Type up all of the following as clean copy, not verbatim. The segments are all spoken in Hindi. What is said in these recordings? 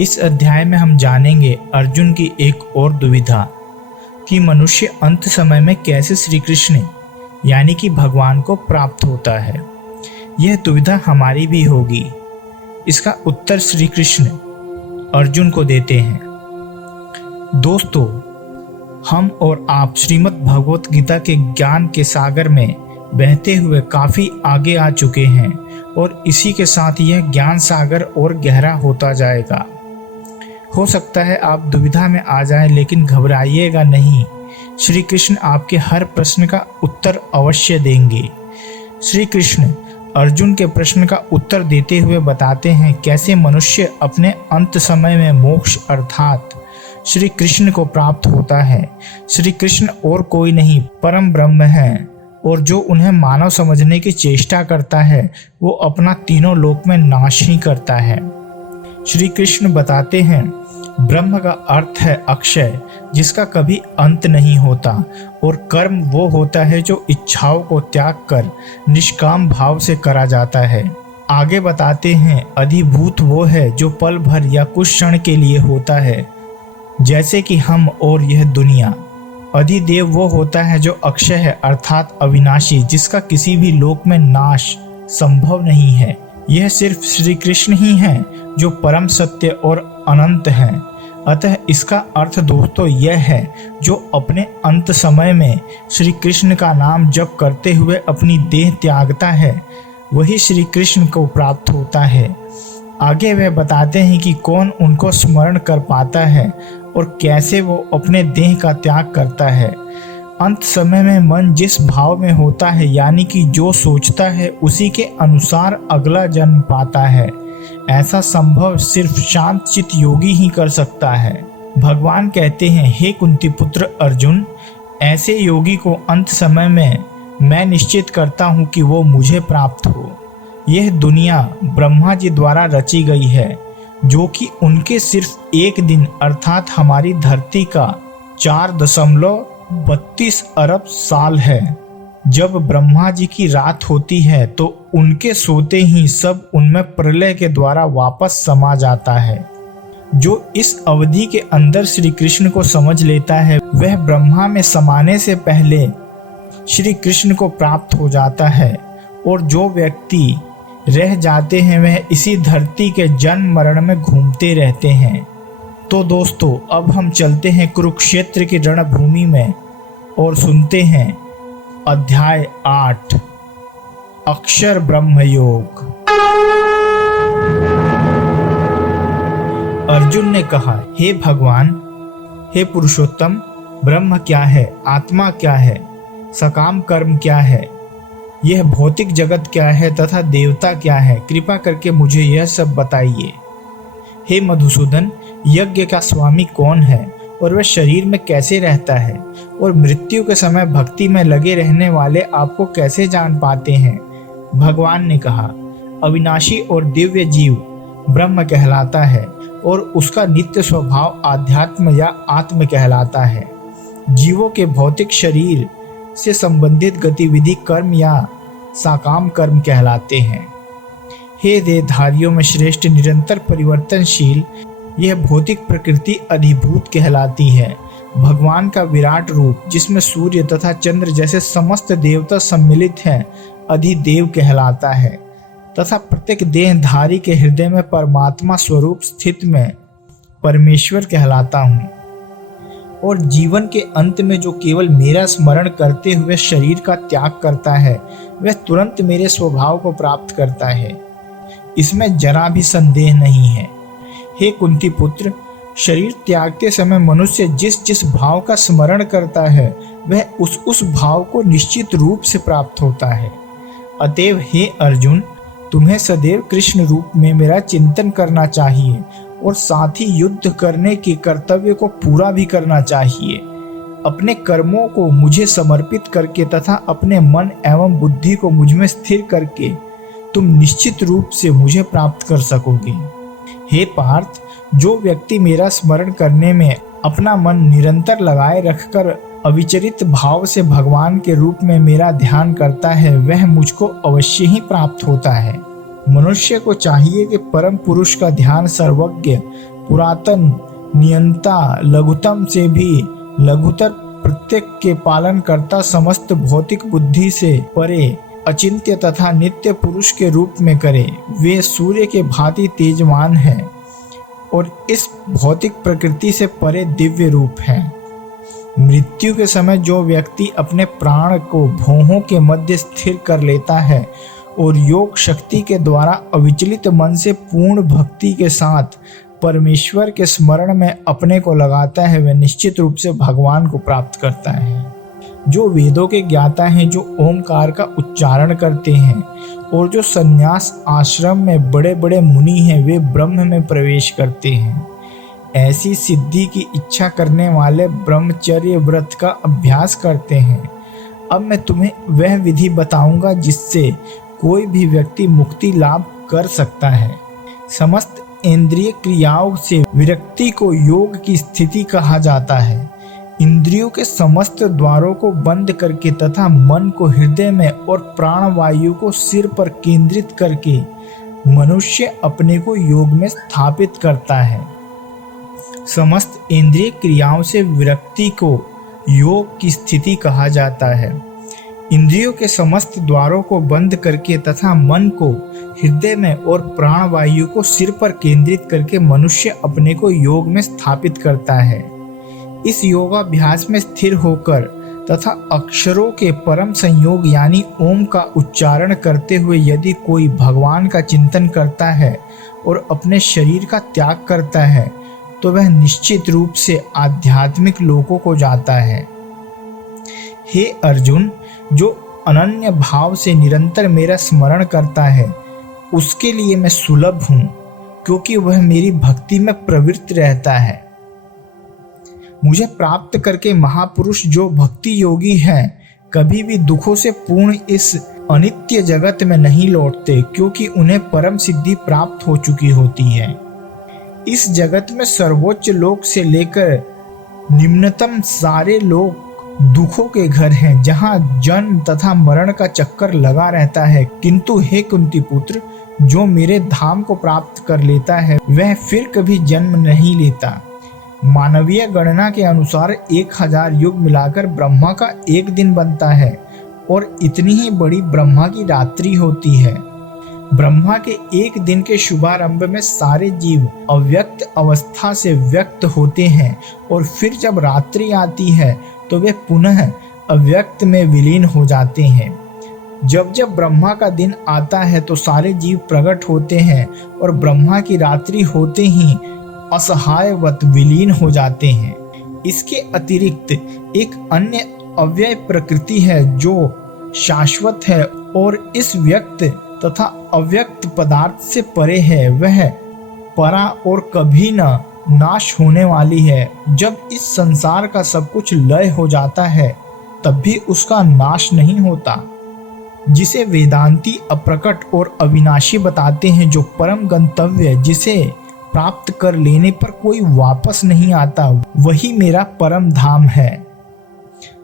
इस अध्याय में हम जानेंगे अर्जुन की एक और दुविधा कि मनुष्य अंत समय में कैसे श्री कृष्ण यानी कि भगवान को प्राप्त होता है। यह दुविधा हमारी भी होगी। इसका उत्तर श्री कृष्ण अर्जुन को देते हैं। दोस्तों, हम और आप श्रीमद् भगवत गीता के ज्ञान के सागर में बहते हुए काफी आगे आ चुके हैं और इसी के साथ यह ज्ञान सागर और गहरा होता जाएगा। हो सकता है आप दुविधा में आ जाएं, लेकिन घबराइएगा नहीं। श्री कृष्ण आपके हर प्रश्न का उत्तर अवश्य देंगे। श्री कृष्ण अर्जुन के प्रश्न का उत्तर देते हुए बताते हैं कैसे मनुष्य अपने अंत समय में मोक्ष अर्थात श्री कृष्ण को प्राप्त होता है। श्री कृष्ण और कोई नहीं परम ब्रह्म है और जो उन्हें मानव समझने की चेष्टा करता है वो अपना तीनों लोक में नाश ही करता है। श्री कृष्ण बताते हैं ब्रह्म का अर्थ है अक्षय, जिसका कभी अंत नहीं होता, और कर्म वो होता है जो इच्छाओं को त्याग कर निष्काम भाव से करा जाता है। आगे बताते हैं अधिभूत वो है जो पल भर या कुछ क्षण के लिए होता है, जैसे कि हम और यह दुनिया। अधिदेव वो होता है जो अक्षय है अर्थात अविनाशी, जिसका किसी भी लोक में नाश संभव नहीं है। यह सिर्फ श्री कृष्ण ही हैं जो परम सत्य और अनंत हैं। अतः इसका अर्थ दोस्तों यह है जो अपने अंत समय में श्री कृष्ण का नाम जप करते हुए अपनी देह त्यागता है वही श्री कृष्ण को प्राप्त होता है। आगे वह बताते हैं कि कौन उनको स्मरण कर पाता है और कैसे वो अपने देह का त्याग करता है। अंत समय में मन जिस भाव में होता है यानी कि जो सोचता है उसी के अनुसार अगला जन्म पाता है। ऐसा संभव सिर्फ शांत चित्त योगी ही कर सकता है। भगवान कहते हैं, हे कुंती पुत्र अर्जुन, ऐसे योगी को अंत समय में मैं निश्चित करता हूँ कि वो मुझे प्राप्त हो। यह दुनिया ब्रह्मा जी द्वारा रची गई है, जो कि उनके सिर्फ एक दिन अर्थात हमारी धरती का 4.32 अरब साल है। जब ब्रह्मा जी की रात होती है तो उनके सोते ही सब उनमें प्रलय के द्वारा वापस समा जाता है। जो इस अवधि के अंदर श्री कृष्ण को समझ लेता है वह ब्रह्मा में समाने से पहले श्री कृष्ण को प्राप्त हो जाता है, और जो व्यक्ति रह जाते हैं वह इसी धरती के जन्म मरण में घूमते रहते हैं। तो दोस्तों, अब हम चलते हैं कुरुक्षेत्र की रणभूमि में और सुनते हैं अध्याय 8 अक्षर ब्रह्म योग। अर्जुन ने कहा, हे भगवान, हे पुरुषोत्तम, ब्रह्म क्या है, आत्मा क्या है, सकाम कर्म क्या है, यह भौतिक जगत क्या है तथा देवता क्या है, कृपा करके मुझे यह सब बताइए। हे मधुसूदन, यज्ञ का स्वामी कौन है और वह शरीर में कैसे रहता है, और मृत्यु के समय भक्ति में लगे रहने वाले आपको कैसे जान पाते हैं। भगवान ने कहा, अविनाशी और दिव्य जीव ब्रह्म कहलाता है और उसका नित्य स्वभाव आध्यात्म या आत्म कहलाता है। जीवों के भौतिक शरीर से संबंधित गतिविधि कर्म या साकाम कर्म कहलाते हैं। हे देहधारियों में श्रेष्ठ निरंतर परिवर्तनशील यह भौतिक प्रकृति अधिभूत कहलाती है। भगवान का विराट रूप जिसमें सूर्य तथा चंद्र जैसे समस्त देवता सम्मिलित हैं अधिदेव कहलाता है, तथा प्रत्येक देहधारी के हृदय में परमात्मा स्वरूप स्थित में परमेश्वर कहलाता हूँ। और जीवन के अंत में जो केवल मेरा स्मरण करते हुए शरीर का त्याग करता है वह तुरंत मेरे स्वभाव को प्राप्त करता है, इसमें जरा भी संदेह नहीं है। हे कुंती पुत्र, शरीर त्यागते समय मनुष्य जिस जिस भाव का स्मरण करता है वह उस भाव को निश्चित रूप से प्राप्त होता है। अतएव हे अर्जुन, तुम्हें सदैव कृष्ण रूप में मेरा चिंतन करना चाहिए और साथ ही युद्ध करने के कर्तव्य को पूरा भी करना चाहिए। अपने कर्मों को मुझे समर्पित करके तथा अपने मन एवं बुद्धि को मुझ में स्थिर करके तुम निश्चित रूप से मुझे प्राप्त कर सकोगे। हे पार्थ, जो व्यक्ति मेरा स्मरण करने में अपना मन निरंतर लगाए रखकर अविचलित भाव से भगवान के रूप में मेरा ध्यान करता है वह मुझको अवश्य ही प्राप्त होता है। मनुष्य को चाहिए कि परम पुरुष का ध्यान सर्वज्ञ पुरातन नियंता लघुतम से भी लघुतर प्रत्येक के पालन करता समस्त भौतिक बुद्धि से परे अचिंत्य तथा नित्य पुरुष के रूप में करे। वे सूर्य के भांति तेजवान हैं और इस भौतिक प्रकृति से परे दिव्य रूप हैं। मृत्यु के समय जो व्यक्ति अपने प्राण को भौहों के मध्य स्थिर कर लेता है और योग शक्ति के द्वारा अविचलित मन से पूर्ण भक्ति के साथ परमेश्वर के स्मरण में अपने को लगाता है, वह निश्चित रूप से भगवान को प्राप्त करता है। जो वेदों के ज्ञाता हैं, जो ओमकार का उच्चारण करते हैं और जो संन्यास आश्रम में बड़े बड़े मुनि हैं, वे ब्रह्म में प्रवेश करते हैं। ऐसी सिद्धि की इच्छा करने वाले ब्रह्मचर्य व्रत का अभ्यास करते हैं। अब मैं तुम्हें वह विधि बताऊंगा जिससे कोई भी व्यक्ति मुक्ति लाभ कर सकता है। समस्त इंद्रिय क्रियाओं से विरक्ति को योग की स्थिति कहा जाता है। इंद्रियों के समस्त द्वारों को बंद करके तथा मन को हृदय में और प्राणवायु को सिर पर केंद्रित करके मनुष्य अपने को योग में स्थापित करता है। समस्त इंद्रिय क्रियाओं से विरक्ति को योग की स्थिति कहा जाता है। इंद्रियों के समस्त द्वारों को बंद करके तथा मन को हृदय में और प्राणवायु को सिर पर केंद्रित करके मनुष्य अपने को योग में स्थापित करता है। इस योगाभ्यास में स्थिर होकर तथा अक्षरों के परम संयोग यानी ओम का उच्चारण करते हुए यदि कोई भगवान का चिंतन करता है और अपने शरीर का त्याग करता है तो वह निश्चित रूप से आध्यात्मिक लोकों को जाता है। हे अर्जुन, जो अनन्य भाव से निरंतर मेरा स्मरण करता है उसके लिए मैं सुलभ हूँ, क्योंकि वह मेरी भक्ति में प्रवृत्त रहता है। मुझे प्राप्त करके महापुरुष जो भक्ति योगी हैं कभी भी दुखों से पूर्ण इस अनित्य जगत में नहीं लौटते, क्योंकि उन्हें परम सिद्धि प्राप्त हो चुकी होती है। इस जगत में सर्वोच्च लोक से लेकर निम्नतम सारे लोक दुखों के घर हैं, जहाँ जन्म तथा मरण का चक्कर लगा रहता है। किंतु हे कुंती पुत्र, जो मेरे धाम को प्राप्त कर लेता है वह फिर कभी जन्म नहीं लेता। मानवीय गणना के अनुसार 1000 युग मिलाकर ब्रह्मा का एक दिन बनता है और इतनी ही बड़ी ब्रह्मा की रात्रि होती है। ब्रह्मा के एक दिन के शुभारंभ में सारे जीव अव्यक्त अवस्था से व्यक्त होते हैं और फिर जब रात्रि आती है तो वे पुनः अव्यक्त में विलीन हो जाते हैं। जब जब ब्रह्मा का दिन आता है तो सारे जीव प्रकट होते हैं और ब्रह्मा की रात्रि होते ही असहायवत विलीन हो जाते हैं। इसके अतिरिक्त एक अन्य अव्यय प्रकृति है जो शाश्वत है और इस व्यक्त तथा अव्यक्त पदार्थ से परे है। वह परा और कभी न नाश होने वाली है। जब इस संसार का सब कुछ लय हो जाता है तब भी उसका नाश नहीं होता, जिसे वेदांती अप्रकट और अविनाशी बताते हैं, जो परम गंतव्य जिसे प्राप्त कर लेने पर कोई वापस नहीं आता, वही मेरा परम धाम है।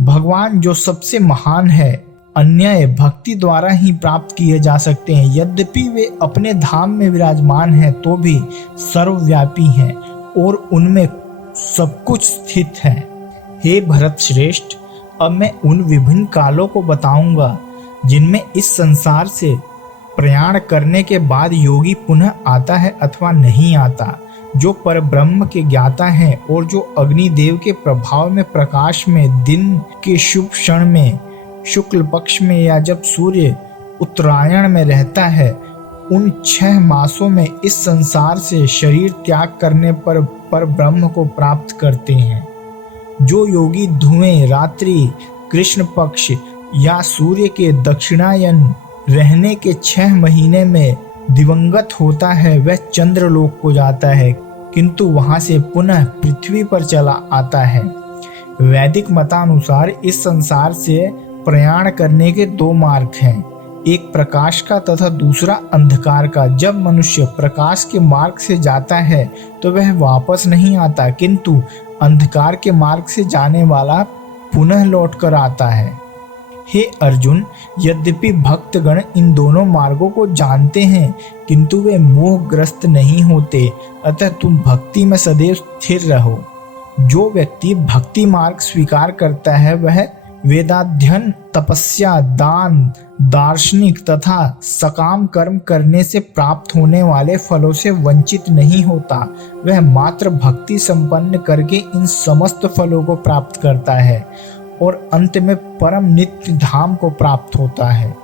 भगवान जो सबसे महान है, अन्याय भक्ति द्वारा ही प्राप्त किए जा सकते हैं। यद्यपि वे अपने धाम में विराजमान हैं तो भी सर्वव्यापी हैं और उनमें सब कुछ स्थित है। हे भरत श्रेष्ठ, अब मैं उन विभिन्न कालों को बताऊंगा जिनमें इस संसार से प्रयाण करने के बाद योगी पुनः आता है अथवा नहीं आता। जो पर ब्रह्म के ज्ञाता हैं और जो अग्निदेव के प्रभाव में प्रकाश में दिन के शुभ क्षण में शुक्ल पक्ष में या जब सूर्य उत्तरायण में रहता है, उन 6 मासों में इस संसार से शरीर त्याग करने पर ब्रह्म को प्राप्त करते हैं। जो योगी धुएं रात्रि, कृष्ण पक्ष या सूर्य के दक्षिणायन रहने के 6 महीने में दिवंगत होता है, वह चंद्रलोक को जाता है, किंतु वहां से पुनः पृथ्वी पर चला आता है। वैदिक मतानुसार इस संसार से प्रयाण करने के 2 मार्ग हैं, एक प्रकाश का तथा दूसरा अंधकार का। जब मनुष्य प्रकाश के मार्ग से जाता है तो वह वापस नहीं आता, किंतु अंधकार के मार्ग से जाने वाला पुनः लौट कर आता है। हे अर्जुन, यद्यपि भक्तगण इन दोनों मार्गों को जानते हैं, किंतु वे मोहग्रस्त नहीं होते, अतः तुम भक्ति में सदैव स्थिर रहो। जो व्यक्ति भक्ति मार्ग स्वीकार करता है वह वेदाध्ययन, तपस्या, दान, दार्शनिक तथा सकाम कर्म करने से प्राप्त होने वाले फलों से वंचित नहीं होता। वह मात्र भक्ति संपन्न करके इन समस्त फलों को प्राप्त करता है और अंत में परम नित्य धाम को प्राप्त होता है।